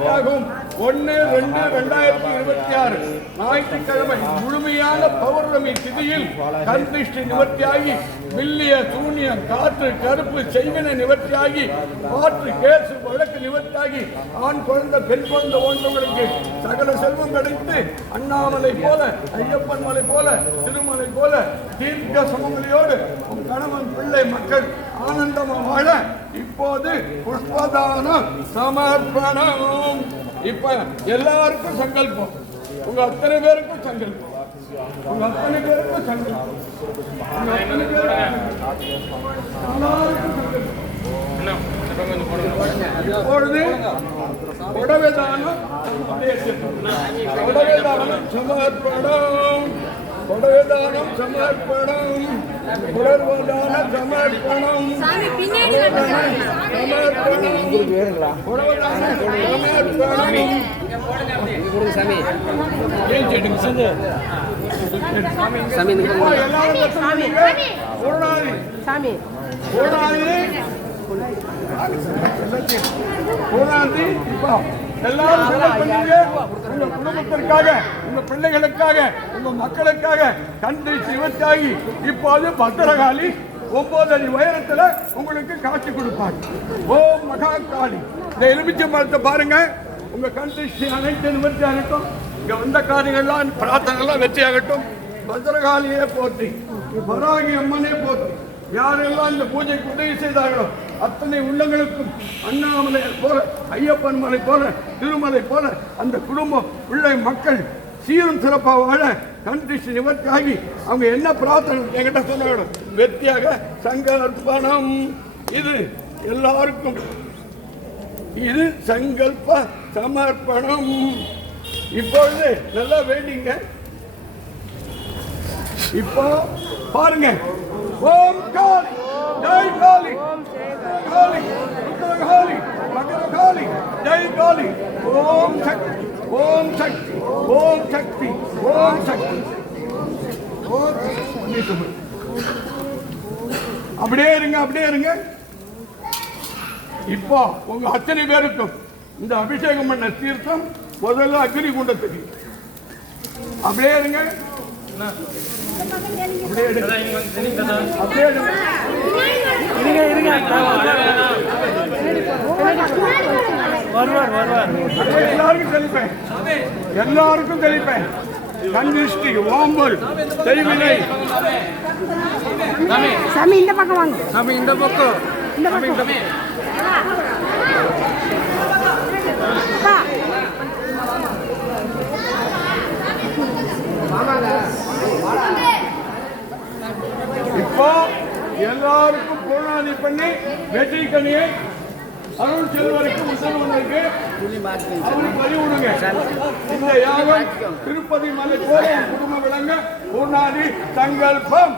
கட்டாகும் 1/2/2026 ஞாயிற்றுக்கிழமை முழுமையான பௌர்ணமி திதியில் கண் திருஷ்டி நிவர்த்தியாகி வில்லிய சூனியம் காற்று கருப்பு செய்வின நிவர்த்தியாகி காற்று கேசு வழக்கு நிவர்த்தியாகி ஆண் குழந்தை பெண் குழந்தை போன்றவர்களுக்கு சகல செல்வம் கிடைத்து அண்ணாமலை போல ஐயப்பன் மலை போல திருமலை போல தீர்க்க சமநிலையோடு உன் கணவன் பிள்ளை மக்கள் ஆனந்தமாக வாழ இப்போது புஷ்பதானம் சமர்ப்பணம். இப்ப எல்லாருக்கும் சங்கல்பம், உங்க அத்தனை பேருக்கும் சங்கல்பம், உங்க அத்தனை பேருக்கும் சங்கல்பம், உங்க அத்தனை பேருக்கும் இப்பொழுது புடவைதானம் புடவைதானம் சமர்ப்பணம் புடவைதானம் சமர்ப்பணம் புடர்வதான சமர்ப்பணம் உங்க குடும்பத்திற்காக உங்க பிள்ளைகளுக்காக உங்க மக்களுக்காக கண்டு சிவத்தாகி இப்போது பத்திரகாளி 9 அடி உயரத்துல உங்களுக்கு காட்சி கொடுப்பாங்க. ஓம் மகா காளி. இந்த எலுமிச்சை மரத்தை பாருங்க, உங்க கண் திருஷ்டி அனைத்து நிவர்த்தி ஆகட்டும், இங்க வந்த காரியங்கள்லாம் பிரார்த்தனைலாம் வெற்றி ஆகட்டும். பத்திரகாளியே போற்றி, வராகி அம்மனே போற்றி. யாரெல்லாம் இந்த பூஜைக்கு உதவி செய்தார்களோ அத்தனை உள்ளங்களுக்கும் அண்ணாமலை போல ஐயப்பன் மலை போல திருமலை போல அந்த குடும்பம் பிள்ளை மக்கள் சீரும் சிறப்பாக வாழ கண் திருஷ்டி நிவர்த்தியாகி அவங்க என்ன பிரார்த்தனை என்கிட்ட சொன்னாங்க வெற்றியாக சங்கல்பனம். இது எல்லாருக்கும் இது சங்கல்ப சமர்ப்பணம். இப்பொழுது நல்லா வேண்டிங்க. இப்போ பாருங்க, ஓம் காளி ஜெய் காளி காளி உத்தரகாளி மகரகாளி ஜெய் காளி ஓம் சக்தி ஓம் சக்தி ஓம் சக்தி ஓம் சக்தி. அப்படியே இருங்க, அப்படியே இருங்க. இப்போ உங்க அத்தனை பேருக்கும் இந்த அபிஷேகம் பண்ண தீர்த்தம் முதல்ல அக்னி குண்டத்துக்கு அப்படியே இருங்க. எல்லாருக்கும் தெளிப்பேன். கண் திருஷ்டி ஓம்பல் தெளிவில்லை. சாமி இந்த பக்கம் வாங்க. சாமி இந்த பக்கம். இப்போ எல்லாருக்கும் பூர்ணாதி பண்ணி வெற்றி கனியை அருள் செல்வருக்கு முசல்வனுக்கு அவருக்கு வழிவிடுங்க. இந்த யாகம் திருப்பதி மலை போல குடும்ப விளங்க பூர்ணாதி சங்கல்பம்.